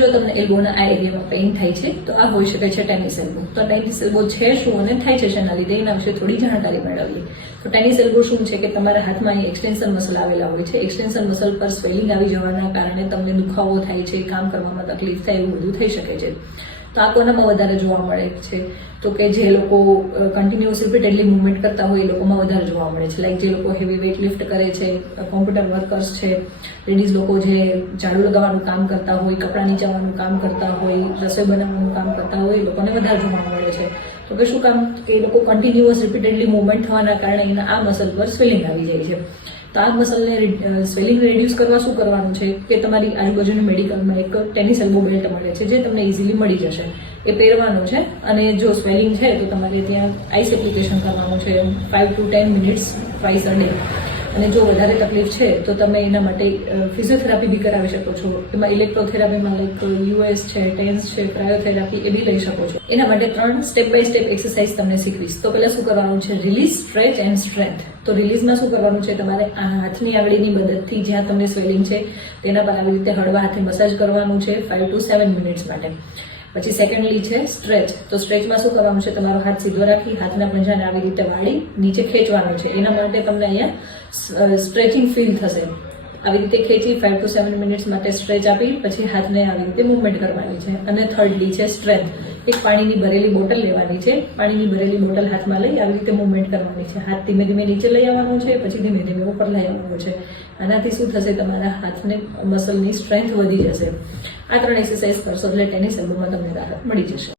જો તમને એલ્બોના આ એરિયામાં પેઇન થાય છે તો આ હોઈ શકે છે ટેનિસ એલ્બો. તો ટેનિસ એલ્બો છે શું અને થાય છે શેના લીધે એના વિશે થોડી જાણકારી મેળવીએ. તો ટેનિસ એલ્બો શું છે કે તમારા હાથમાં એક્સટેન્શન મસલ આવેલા હોય છે. એક્સટેન્શન મસલ પર સ્વેલિંગ આવી જવાના કારણે તમને દુખાવો થાય છે, કામ કરવામાં તકલીફ થાય, એવું બધું થઈ શકે છે. તો આ કોનામાં વધારે જોવા મળે છે? તો કે જે લોકો કન્ટિન્યુઅસ રિપીટેડલી મૂવમેન્ટ કરતા હોય એ લોકોમાં વધારે જોવા મળે છે. લાઈક જે લોકો હેવી વેઇટ લિફ્ટ કરે છે, કોમ્પ્યુટર વર્કર્સ છે, લેડીઝ લોકો જે ઝાડુ લગાવવાનું કામ કરતા હોય, કપડાં નીચાવાનું કામ કરતા હોય, રસોઈ બનાવવાનું કામ કરતા હોય, એ લોકોને વધારે જોવા મળે છે. તો કે શું કામ? કે એ લોકો કન્ટિન્યુઅસ રિપીટેડલી મૂવમેન્ટ થવાના કારણે એના આ મસલ પર સ્વેલિંગ આવી જાય છે. તો આ મસલને સ્વેલિંગ રિડ્યુસ કરવા શું કરવાનું છે કે તમારી આજુબાજુની મેડિકલમાં એક ટેનિસ એલ્બો બેલ્ટ મળે છે, જે તમને ઇઝીલી મળી જશે. એ પહેરવાનું છે અને જો સ્વેલિંગ છે તો તમારે ત્યાં આઈસ એપ્લિકેશન કરવાનું છે 5 to 10 minutes twice a day. અને જો વધારે તકલીફ છે તો તમે એના માટે ફિઝિયોથેરાપી બી કરાવી શકો છો. એમાં ઇલેક્ટ્રોથેરાપીમાં લાઈક યુએસ છે, ટેન્સ છે, ક્રાયોથેરાપી એ બી લઈ શકો છો. એના માટે 3 સ્ટેપ બાય સ્ટેપ એક્સરસાઇઝ તમને શીખવીશ. તો પહેલા શું કરવાનું છે? Release, stretch and strength. તો રિલીઝમાં શું કરવાનું છે? તમારે આ હાથની આંગળીની મદદથી જ્યાં તમને સ્વેલિંગ છે તેના પર આવી રીતે હળવા હાથે મસાજ કરવાનું છે 5 to 7 મિનિટ્સ માટે. પછી સેકન્ડલી છે સ્ટ્રેચ. તો સ્ટ્રેચમાં શું કરવાનું છે? તમારો હાથ સીધો રાખી હાથના પંજાને આવી રીતે વાળી નીચે ખેંચવાનો છે. એના માટે તમને અહીંયા સ્ટ્રેચિંગ ફીલ થશે. આવી રીતે ખેંચી 5 to 7 મિનિટ્સ માટે સ્ટ્રેચ આપી પછી હાથને આવી રીતે મૂવમેન્ટ કરવાની છે. અને થર્ડલી છે સ્ટ્રેન્થ. એક પાણીની ભરેલી બોટલ લેવાની છે. પાણીની ભરેલી બોટલ હાથમાં લઈ આવી રીતે મૂવમેન્ટ કરવાની છે. હાથ ધીમે ધીમે નીચે લઈ આવવાનું છે, પછી ધીમે ધીમે ઉપર લઈ આવવાનું છે. આનાથી શું થશે? તમારા હાથને મસલની સ્ટ્રેન્થ વધી જશે. આ 3 એક્સરસાઇઝ કરશો એટલે ટેનિસ એલ્બોમાં તમને રાહત મળી જશે.